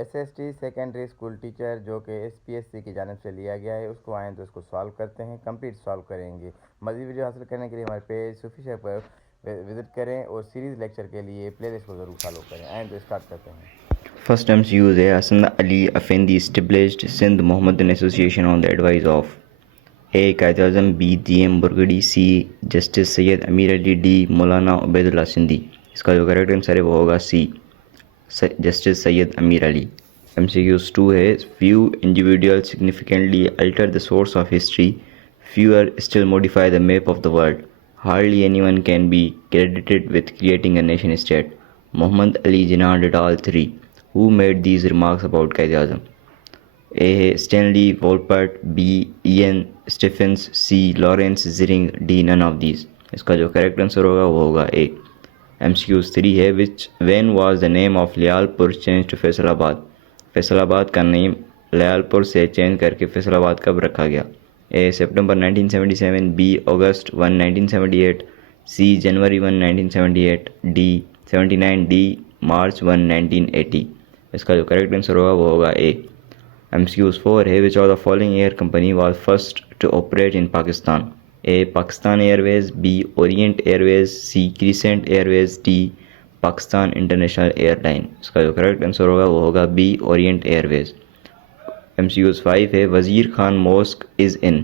SST secondary school teacher जो कि SPSC की जानिब से लिया गया है, उसको आएँ तो इसको सॉल्व करते हैं, कंप्लीट सॉल्व करेंगे। मज़ीद वीडियो हासिल करने के लिए हमारे पेज सूफी शहर पर विज़िट करें और सीरीज़ लेक्चर के लिए प्लेलिस्ट को ज़रूर फॉलो करें। आएँ तो स्टार्ट करते हैं। First terms used है Hasan Ali Effendi established Sindh Mohammedan Association on the advice of A. Qaid-e-Azam, B. G.M. Burgadi, C. Justice Sayyid Amir Ali, D. Maulana Ubaidullah Sindhi। इसका जो करेक्ट आंसर है वो होगा C. Justice Sayyid Amir Ali। MCQs 2 है few individuals significantly alter the source of history, fewer still modify the map of the world, hardly anyone can be credited with creating a nation state, Muhammad Ali Jinnah did all three। Who made these remarks about Qaid-e-Azam? A है Stanley Wolpert, B. Ian Stephens, C. Lawrence Ziring, D. none of these। इसका जो correct answer होगा वो होगा A। MCQs 3 है when was the name of Lyallpur changed to Faisalabad? Faisalabad का name Lyallpur से change करके फैसलाबाद कब रखा गया? A. September 1977, B. August 1, 1978, C. January 1, 1978, D. 79, D. मार्च 1, 1980। इसका जो करेक्ट आंसर होगा वो होगा A। MCQs 4 है which of the following air company was first to operate in Pakistan? A. Pakistan Airways, B. Orient Airways, C. Crescent Airways, D. Pakistan International Airline। इसका जो correct answer होगा वो होगा B. Orient Airways। MCQs 5 है Wazir Khan mosque is in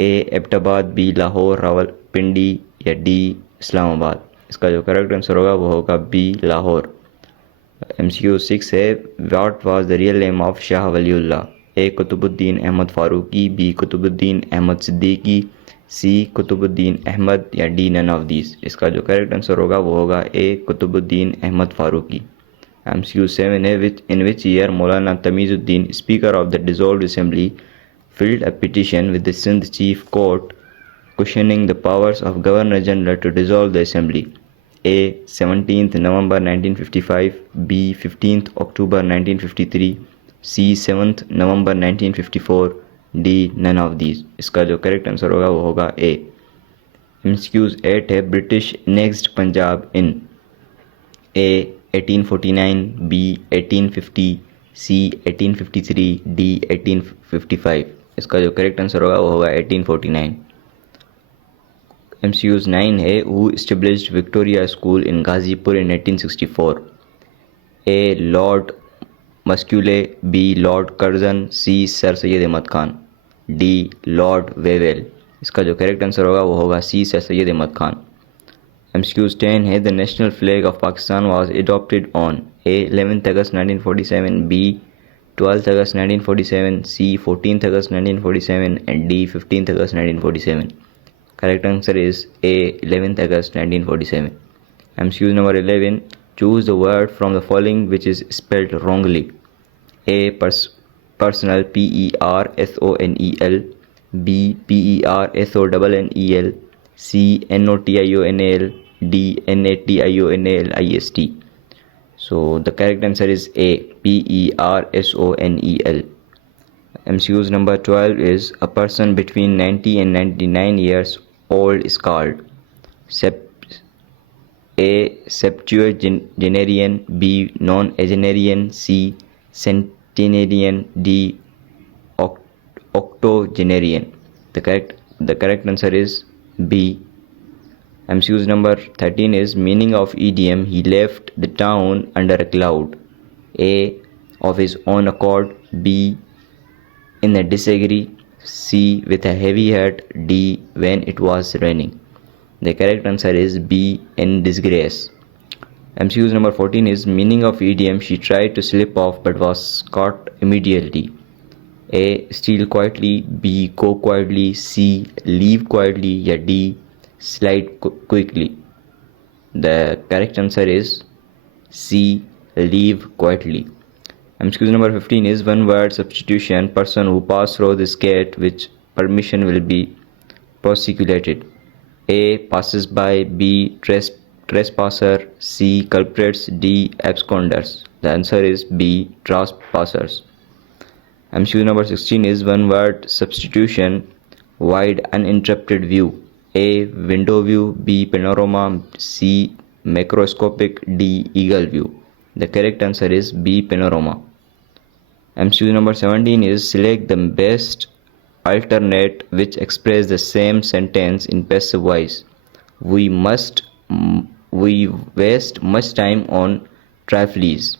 A. Abbottabad, B. Lahore, Rawalpindi या D. Islamabad. इसका जो correct answer होगा वो होगा B. लाहौर। MCQ 6 है what was the real name of Shah Waliullah? A. Qutbuddin Ahmad Farooqui, B. Qutbuddin Ahmad Siddiqui, C. Qutbuddin Ahmad या D. None of these. इसका जो करेक्ट आंसर होगा वो होगा A. कुतुबुद्दीन अहमद फारूकी। MCQ 7 है in which year Maulana Tamizuddin speaker of the dissolved assembly filed a petition with the Sindh Chief Court questioning the powers of Governor General to dissolve the assembly? A. 17th November 1955, B. 15th October 1953, C. 7th November 1954, D. none of these। इसका जो correct answer होगा वो होगा A। MCQs 8 है British next Punjab in A. 1849, B. 1850, C. 1853, D. 1855। इसका जो correct answer होगा वो होगा 1849। MCQs 9 है who established Victoria School in Ghazipur in 1864? A. Lord Maskule, B. Lord Curzon, C. Sir Syed Ahmad Khan, D. Lord Wavell। इसका जो करेक्ट आंसर होगा वो होगा C. Sir Syed Ahmad Khan. MCQs 10 है the national flag of Pakistan was adopted on A. 11th August 1947, B. 12th August 1947, C. 14th August 1947 and D. 15th August 1947। Correct answer is A. 11th August 1947। MCQ number 11 choose the word from the following which is spelled wrongly. A. Personal, PERSONEL, B. PERSONNEL, C. NOTIONAL, D. NATIONALIST। So the correct answer is A. PERSONEL। MCQs number 12 is a person between 90 and 99 years old is called A. Septuagenarian, B. Non-agenarian, C. Centenarian, D. Octogenarian। The correct answer is B. MCQs number 13 is meaning of idiom he left the town under a cloud. A. Of his own accord, B. in a disagree, C. with a heavy heart, D. when it was raining। The correct answer is B. in disgrace। MCQs number 14 is meaning of idiom she tried to slip off but was caught immediately. A. steal quietly, B. go quietly, C. leave quietly या D. slide quickly। The correct answer is C. leave quietly। MCQ number 15 is one word substitution person who pass through this gate which permission will be prosecuted. A. passes by, B. trespasser, C. culprits, D. absconders। The answer is B. trespassers। MCQ number 16 is one word substitution wide uninterrupted view. A. window view, B. panorama, C. macroscopic, D. eagle view। The correct answer is B. Panorama. MCQ number 17 is select the best alternate which express the same sentence in passive voice. We waste much time on trifles.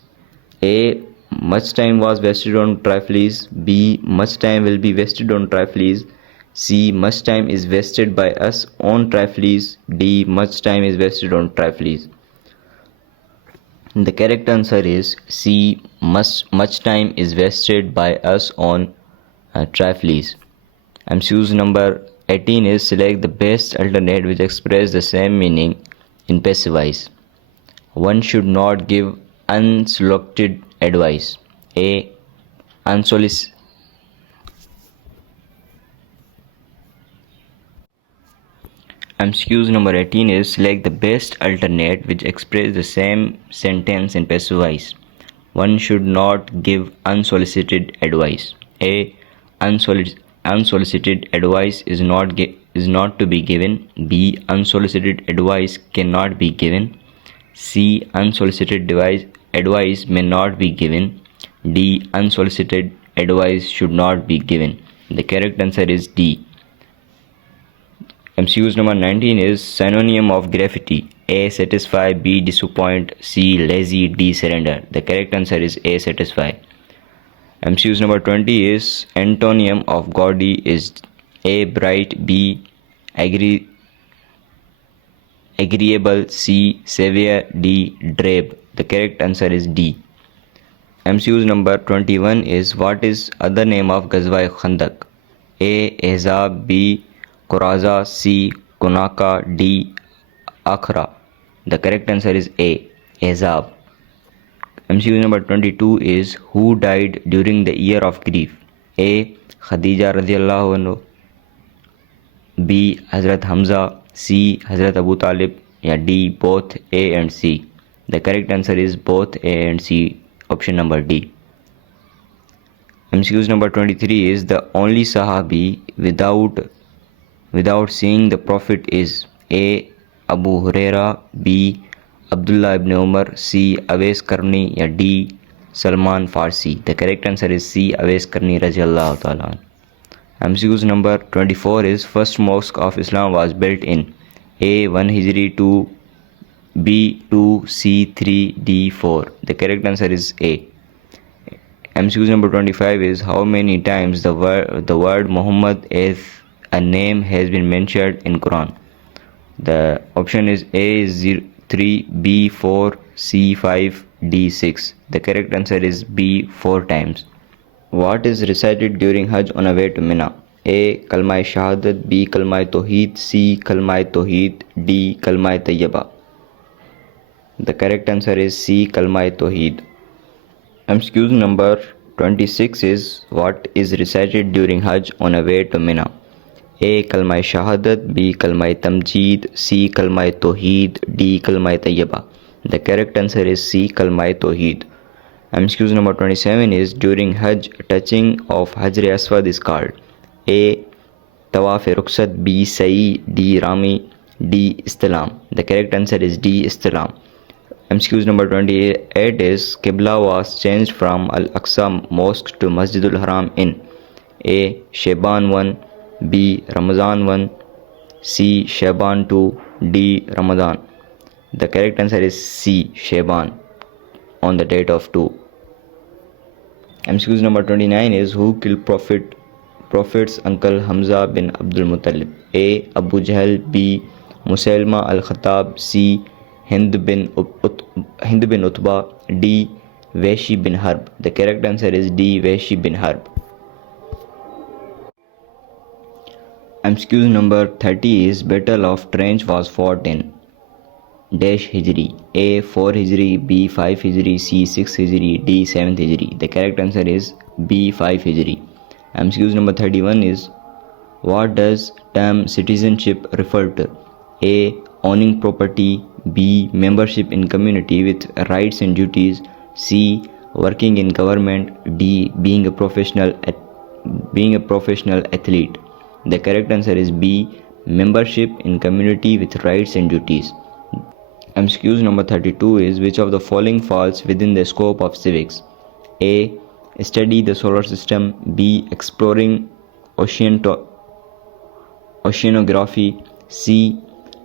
A. Much time was wasted on trifles. B. Much time will be wasted on trifles. C. Much time is wasted by us on trifles. D. Much time is wasted on trifles. The correct answer is C. Much time is wasted by us on trifles. MCQ number 18 is select the best alternate which express the same meaning in passive voice. One should not give unsolicited advice. A. Unsolicited. MCQ number 18 is select the best alternate which express the same sentence in passive voice. One should not give unsolicited advice. A. Unsolicited advice is not to be given. B. Unsolicited advice cannot be given. C. Unsolicited advice may not be given. D. Unsolicited advice should not be given. The correct answer is D. MCQ number 19 is synonym of graffiti. A. Satisfy. B. Disappoint. C. Lazy. D. Surrender. The correct answer is A. Satisfy. MCQ number 20 is antonym of gaudy is A. Bright. B. Agreeable. C. Severe. D. Drape. The correct answer is D. MCQ number 21 is what is other name of Ghazwa Khandak? A. Ahzab. B. Quraza. C. Kunaka. D. Akhra. The correct answer is A. Ahzab. MCQ number 22 is who died during the year of grief? A. Khadija radiallahu anhu. B. Hazrat Hamza. C. Hazrat Abu Talib. या D. Both A and C. The correct answer is both A and C. Option number D. MCQ number 23 is the only Sahabi without seeing the Prophet is A. Abu Huraira. B. Abdullah ibn Umar. C. Awais Karni. या D. Salman Farsi. The correct answer is C. Awais Karni radiallahu ta'ala. MCQ number 24 is first mosque of Islam was built in A. 1 Hijri 2. B. 2. C. 3. D. 4. The correct answer is A. MCQ number 25 is how many times the word Muhammad as a name has been mentioned in Quran? The option is A. 3. B. 4. C. 5. D. 6. The correct answer is B. 4 times. What is recited during Hajj on a way to Mina? A. Kalma Shahadat. B. Kalma Tawheed. C. Kalma Tawheed. D. Kalma Tayyaba. The correct answer is C. Kalma Tawheed. MCQ number 26 is what is recited during Hajj on a way to Mina? A. Kalma Shahadat. B. Kalma Tamjeed. C. Kalma Tawheed. D. Kalma Tayyaba. The correct answer is C. Kalma Tawheed. MCQ number 27 is during Hajj touching of Hajr Aswad is called A. Tawaf Rukhsat. B. Sa'i. D. Rami. D. Istilam. The correct answer is D. Istilam. MCQ number 28 is Qibla was changed from Al-Aqsa Mosque to Masjidul Haram in A. Shaban 1. B. Ramazan 1. C. Shaban 2. D. Ramadan. The correct answer is C. Shaban on the date of 2. MCQ number 29 is who killed Prophet's uncle Hamza bin Abdul Muttalib? A. Abu Jahl. B. Musailma al-Khattab. C. Hind bin Utba. D. Waishi bin Harb. The correct answer is D. Waishi bin Harb. MCQ number 30 is Battle of Trench was fought in Dash Hijri. A. 4 Hijri. B. 5 Hijri. C. 6 Hijri. D. 7 Hijri. The correct answer is B. 5 Hijri. MCQ number 31 is what does term citizenship refer to? A. Owning property. B. Membership in community with rights and duties. C. Working in government. D. Being a professional athlete. The correct answer is B. Membership in community with rights and duties. MCQs number 32 is which of the following falls within the scope of civics? A. Study the solar system. B. Exploring oceanography. C.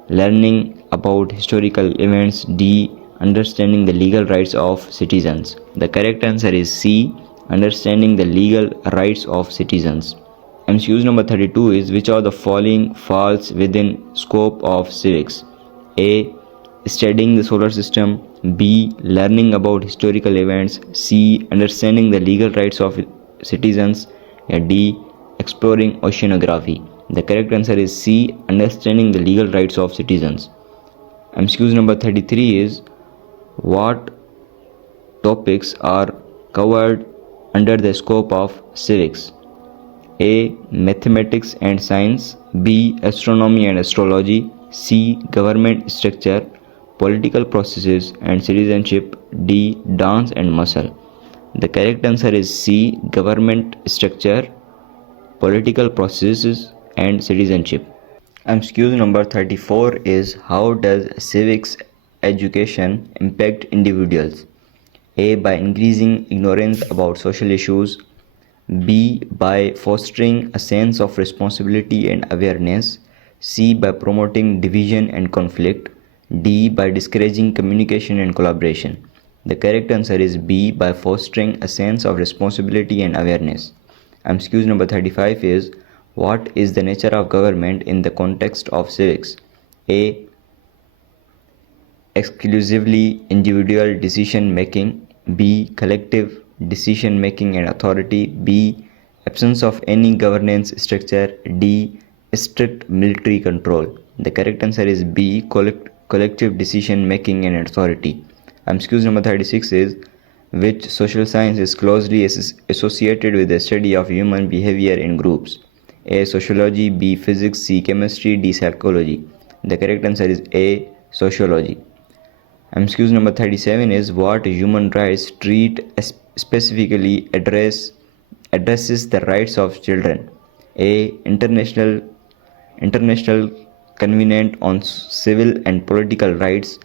Learning about historical events. D. Understanding the legal rights of citizens. The correct answer is C. Understanding the legal rights of citizens. MCQs number 32 is which of the following falls within scope of civics? A. Studying the solar system. B. Learning about historical events. C. Understanding the legal rights of citizens. D. Exploring oceanography. The correct answer is C. Understanding the legal rights of citizens. MCQs number 33 is what topics are covered under the scope of civics? A. Mathematics and science. B. Astronomy and astrology. C. Government structure, political processes and citizenship. D. Dance and muscle. The correct answer is C. Government structure, political processes and citizenship. MCQ number 34 is how does civics education impact individuals? A. By increasing ignorance about social issues. B. By fostering a sense of responsibility and awareness. C. By promoting division and conflict. D. By discouraging communication and collaboration. The correct answer is B. By fostering a sense of responsibility and awareness. MCQ number 35 is what is the nature of government in the context of civics? A. Exclusively individual decision making. B. Collective decision making and authority. B. Absence of any governance structure. D. Strict military control. The correct answer is B. Collective decision making and authority. MCQ number 36 is which social science is closely associated with the study of human behavior in groups? A. Sociology. B. Physics. C. Chemistry. D. Psychology. The correct answer is A. Sociology. MCQ number 37 is what human rights treat specifically addresses the rights of children? A. International Covenant on Civil and Political Rights.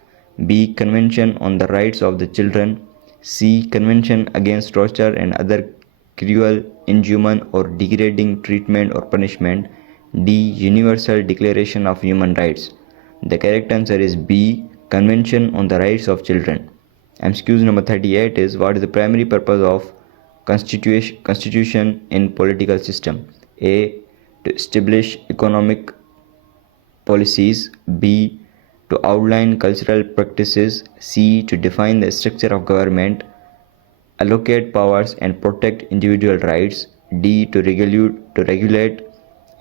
B. Convention on the Rights of the Children. C. Convention against torture and other cruel, inhuman or degrading treatment or punishment. D. Universal Declaration of Human Rights. The correct answer is B. Convention on the Rights of Children. MCQ number 38 is what is the primary purpose of constitution in political system? A. To establish economic policies. B. To outline cultural practices. C. To define the structure of government, allocate powers and protect individual rights. D. To regulate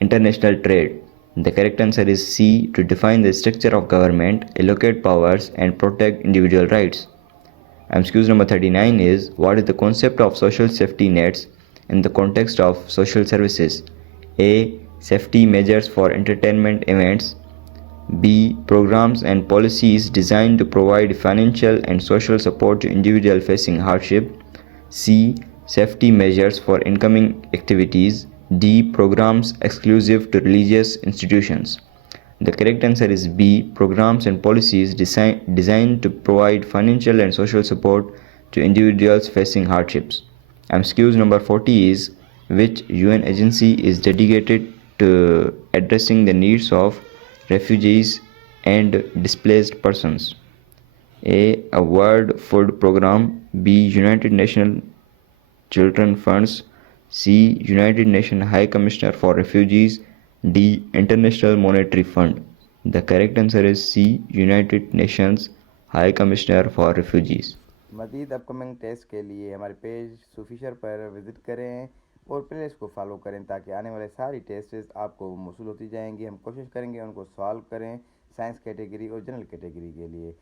international trade. The correct answer is C. To define the structure of government, allocate powers and protect individual rights. MCQ number 39 is what is the concept of social safety nets in the context of social services? A. Safety measures for entertainment events. B. Programs and policies designed to provide financial and social support to individuals facing hardship. C. Safety measures for incoming activities. D. Programs exclusive to religious institutions. The correct answer is B. Programs and policies designed to provide financial and social support to individuals facing hardships. MCQ number 40 is which UN agency is dedicated to addressing the needs of refugees and displaced persons? A. World Food Program. B. United Nations Children Funds. C. United Nations High Commissioner for Refugees. D. International Monetary Fund. The correct answer is C. United Nations High Commissioner for Refugees. मज़ीद upcoming test के लिए हमारे page सूफी sir पर visit करें और playlist को follow करें ताकि आने वाले सारी टेस्ट आपको मौसूल होती जाएंगी। हम कोशिश करेंगे उनको सॉल्व करें साइंस कैटेगरी और जनरल कैटेगरी के लिए।